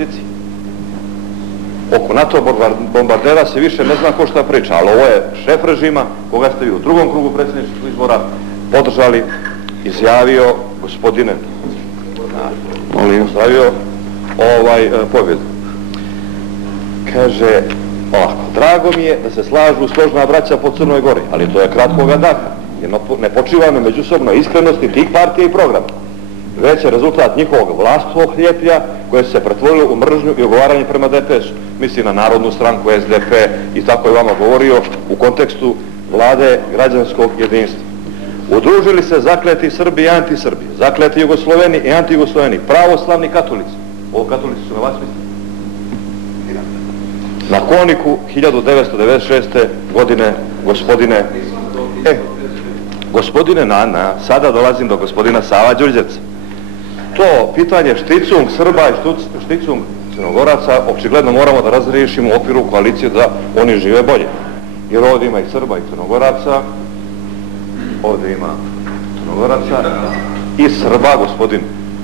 opoziciji. Oko NATO bombardera se više ne zna ko šta priča, ali ovo je šef režima koga ste vi u drugom krugu predsjedničkih izbora podržali, izjavio gospodine, pozdravio pobjedu. Kaže ovako, drago mi je da se slažu složna braća po Crnoj Gori, ali to je kratkoga daha, jer ne počiva na međusobnoj iskrenosti tih partija i programa, već je rezultat njihovog vlastnog hljepja koje se pretvorilo u mržnju i ogovaranje prema DPS-u. Misli na Narodnu stranku, SDP i tako je vama govorio u kontekstu vlade građanskog jedinstva. Udružili se zakleti Srbi i anti-Srbi, zakleti Jugosloveni i anti-Jugosloveni, pravoslavni katolici. Ovo katolici su na vas misli? Na Koniku 1996. godine, gospodine sada dolazim do gospodina Sava Đurđevca. To pitanje šticung Srba i šticung Crnogoraca očigledno moramo da razriješimo u okviru koalicije da oni žive bolje. Jer ovdje ima i Srba i Crnogoraca, i Srba, gospodin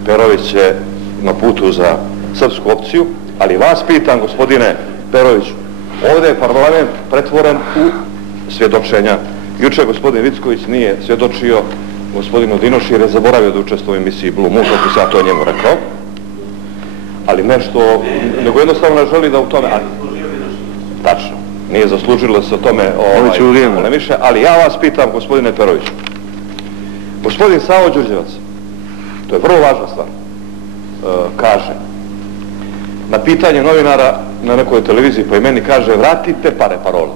Perović je na putu za srpsku opciju, ali vas pitam, gospodine Peroviću, ovdje je parlament pretvoren u svjedočenja. Juče gospodin Vicković nije svjedočio gospodinu Dinoši jer je zaboravio da učestvuje u emisiji Blue Moon, kako sam ja to njemu rekao. Ali nešto, nego jednostavno ne želi da u tome... Tačno, nije zaslužilo se o tome ne više, ali ja vas pitam, gospodine Peroviću, gospodin Savo Đurđevac, to je vrlo važna stvar, kaže, na pitanje novinara na nekoj televiziji po imeni kaže vratite pare, parola.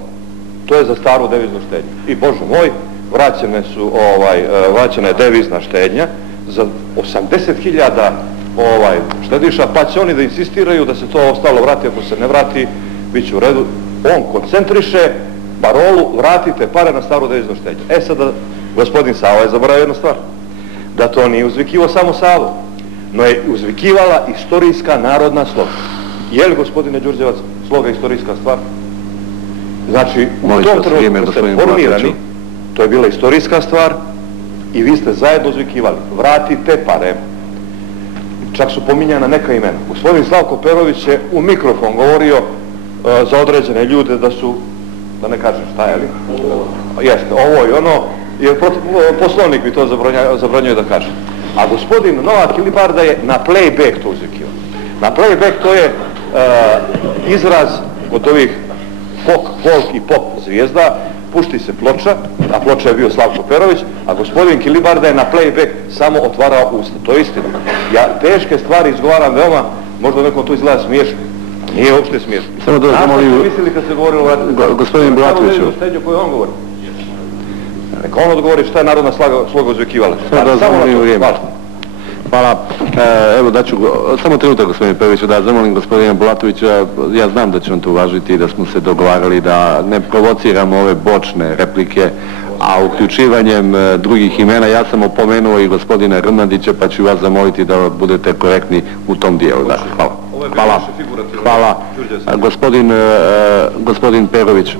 To je za staru deviznu štednju. I Bože moj, vraćena je devizna štednja za 80.000 štediša, pa će oni da insistiraju da se to ostalo vrati, ako se ne vrati, bit će u redu. On koncentriše parolu, vratite pare na staru deviznu štednju. Sada, gospodin Savo je zaboravio jednu stvar, da to nije uzvikivao samo Savo, no je uzvikivala istorijska narodna sloga. Je li, gospodine Đurđevac, sloga istorijska stvar? Znači, u tom trenutku ste formirani, to je bila istorijska stvar i vi ste zajedno uzvikivali, vratite pare. Čak su pominjana neka imena. Gospodin Slavko Perović je u mikrofon govorio za određene ljude da su, da ne kažem šta je li? Jeste, ovo i ono, jer poslovnik bi to zabranjuje da kaže. A gospodin Novak Ilibarda je na playback to uzvikivao. Na playback to je izraz od ovih folk i pop zvijezda, pušti se ploča, a ploča je bio Slavko Perović, a gospodin Kilibarda je na playback samo otvarao usta. To je istina. Ja teške stvari izgovaram veoma, možda nekom to izgleda smiješno. Nije uopšte smiješno. Samo da zamolim... mislili kad se govorilo o gospodin Bulatoviću. Koju on govori. Neka on odgovori šta je narodna sloga uzvikivala. Samo da zamolim vrijeme. Hvala. Evo daću, samo trenutak gospodine Peroviću, da zamolim gospodina Bulatovića, ja znam da će on to uvažiti i da smo se dogovarali da ne provociramo ove bočne replike, a uključivanjem drugih imena ja sam opomenuo i gospodina Rnandića, pa ću vas zamoliti da budete korektni u tom dijelu. Hvala. Hvala. Gospodin Perović.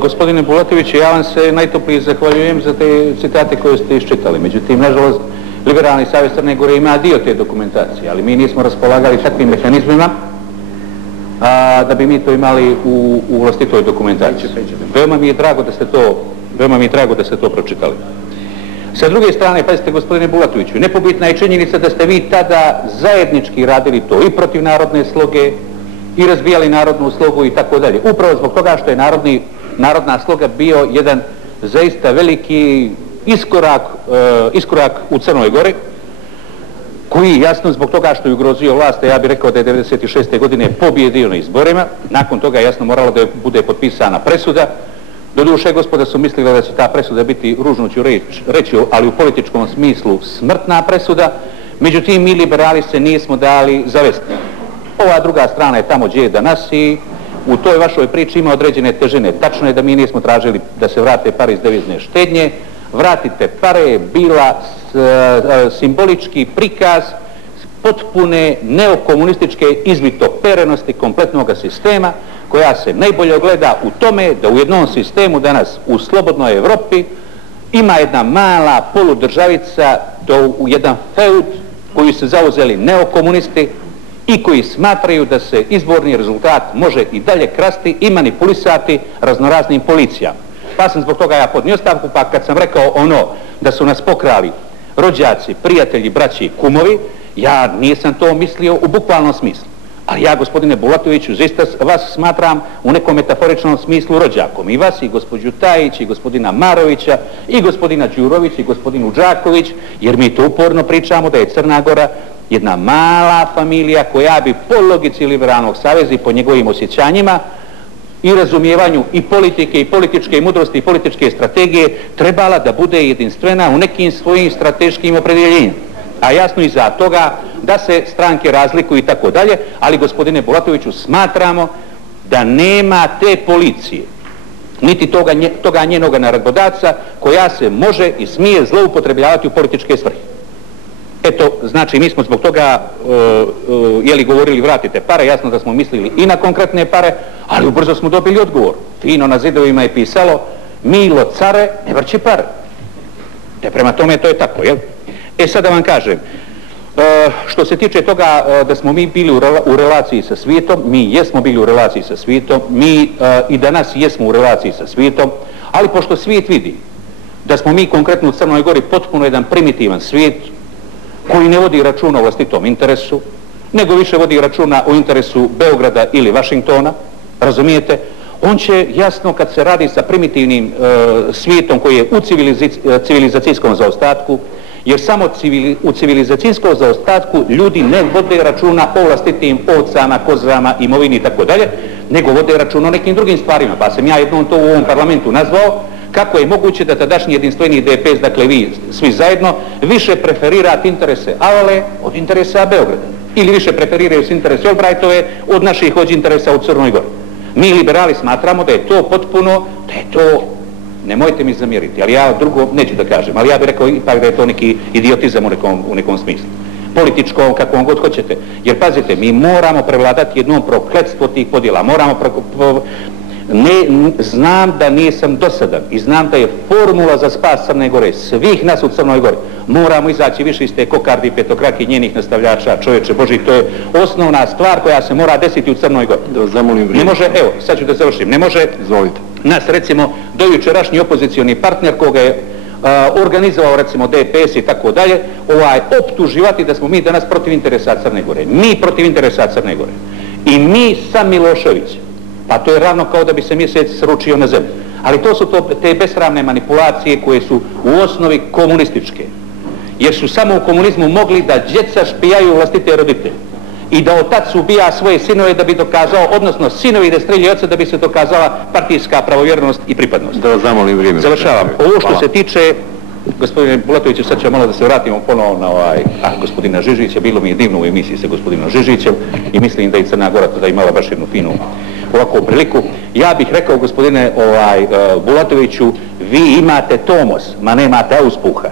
Gospodine Bulatoviću, ja vam se najtoplije zahvaljujem za te citate koje ste iščitali. Međutim, nažalost, Liberalni savez Crne Gore ima dio te dokumentacije, ali mi nismo raspolagali takvim mehanizmima da bi mi to imali u vlastitoj dokumentaciji. Veoma mi je drago da ste to pročitali. Sa druge strane, pazite gospodine Bulatoviću, nepobitna je činjenica da ste vi tada zajednički radili to i protiv narodne sloge i razbijali narodnu slogu i tako dalje. Upravo zbog toga što je narodna sloga bio jedan zaista veliki iskorak u Crnoj Gori, koji jasno zbog toga što je ugrozio vlast, ja bih rekao da je 1996. godine pobjedio na izborima, nakon toga jasno moralo da bude potpisana presuda. Doduše, gospoda su mislili da će ta presuda biti, ružno ću reći, ali u političkom smislu smrtna presuda, međutim mi liberali se nismo dali zavesti. Ova druga strana je tamo gdje je danas i u toj vašoj priči ima određene težine. Tačno je da mi nismo tražili da se vrate pare iz devizne štednje. Vratite pare je bila simbolički prikaz potpune neokomunističke izvitoperenosti kompletnog sistema, koja se najbolje ogleda u tome da u jednom sistemu danas u slobodnoj Evropi ima jedna mala poludržavica, jedan feud koju su zauzeli neokomunisti i koji smatraju da se izborni rezultat može i dalje krasti i manipulisati raznoraznim policijama. Pa sam zbog toga ja podnio ostavku, pa kad sam rekao ono da su nas pokrali rođaci, prijatelji, braći i kumovi, ja nisam to mislio u bukvalnom smislu. Ali ja, gospodine Bulatoviću, zaista vas smatram u nekom metaforičnom smislu rođakom. I vas, i gospođu Tajić, i gospodina Marovića, i gospodina Đurović, i gospodinu Đaković, jer mi to uporno pričamo da je Crna Gora jedna mala familija koja bi po logici Liberalnog saveza i po njegovim osjećanjima i razumijevanju i politike, i političke mudrosti, i političke strategije trebala da bude jedinstvena u nekim svojim strateškim opredjeljenjima. A jasno iza toga da se stranke razlikuju i tako dalje, ali gospodine Bulatoviću smatramo da nema te policije, niti toga njenoga naredbodavca koja se može i smije zloupotrebljavati u političke svrhe. Eto, znači mi smo zbog toga govorili vratite pare, jasno da smo mislili i na konkretne pare, ali ubrzo smo dobili odgovor. Fino na zidovima je pisalo Milo care ne vrći pare. Prema tome to je tako, jel? E sad da vam kažem, što se tiče toga da smo mi bili u relaciji sa svijetom, mi jesmo bili u relaciji sa svijetom, mi i danas jesmo u relaciji sa svijetom, ali pošto svijet vidi da smo mi konkretno u Crnoj Gori potpuno jedan primitivan svijet koji ne vodi računa o vlastitom interesu, nego više vodi računa o interesu Beograda ili Vašingtona, razumijete, on će jasno kad se radi sa primitivnim svijetom koji je u civilizacijskom zaostatku, jer samo u civilizacijskom zaostatku ljudi ne vode računa o vlastitim ovcama, kozama, imovini i tako dalje, nego vode računa o nekim drugim stvarima. Pa sam ja jednom to u ovom parlamentu nazvao kako je moguće da tadašnji jedinstveni DPS, dakle vi svi zajedno, više preferirate interese Avale od interesa Beograda. Ili više preferiraju s interese Albrightove od naših hođi interesa u Crnoj Gori. Mi liberali smatramo da je to potpuno, da je to, nemojte mi zamjeriti, ali ja drugo neću da kažem, ali ja bih rekao ipak da je to neki idiotizam u nekom smislu. Političkom, kako vam god hoćete. Jer pazite, mi moramo prevladati jednom prokletstvo tih podjela, znam da nisam dosadan i znam da je formula za spas Crne Gore, svih nas u Crnoj Gori, moramo izaći više iz te kokardi i petokraki njenih nastavljača, čovječe Boži, to je osnovna stvar koja se mora desiti u Crnoj Gori. Da zamolim vrijeme. Ne može, evo, sad ću da završim, ne može nas recimo dojučerašnji opozicioni partner koga je organizovao recimo DPS i tako dalje, optuživati da smo mi danas protiv interesa Crne Gore. Mi protiv interesa Crne Gore. I mi sam Milošević. Pa to je ravno kao da bi se mjesec sručio na zemlju. Ali to su te besramne manipulacije koje su u osnovi komunističke. Jer su samo u komunizmu mogli da djeca špijaju vlastite roditelje. I da otac ubija svoje sinove da bi dokazao, odnosno sinovi da streljaju oca da bi se dokazala partijska pravovjernost i pripadnost. Da vas zamolim vrijeme. Završavam. Ovo što se tiče, gospodine Bulatoviću, sad ćemo malo da se vratimo ponovo na gospodina Žižića. Bilo mi je divno u emisiji sa gospodinom Žižićem i mislim da i Crna Gora tada imala baš jednu finu ovakvu priliku. Ja bih rekao, gospodine Bulatoviću, vi imate tomos, ma nemate auspuha.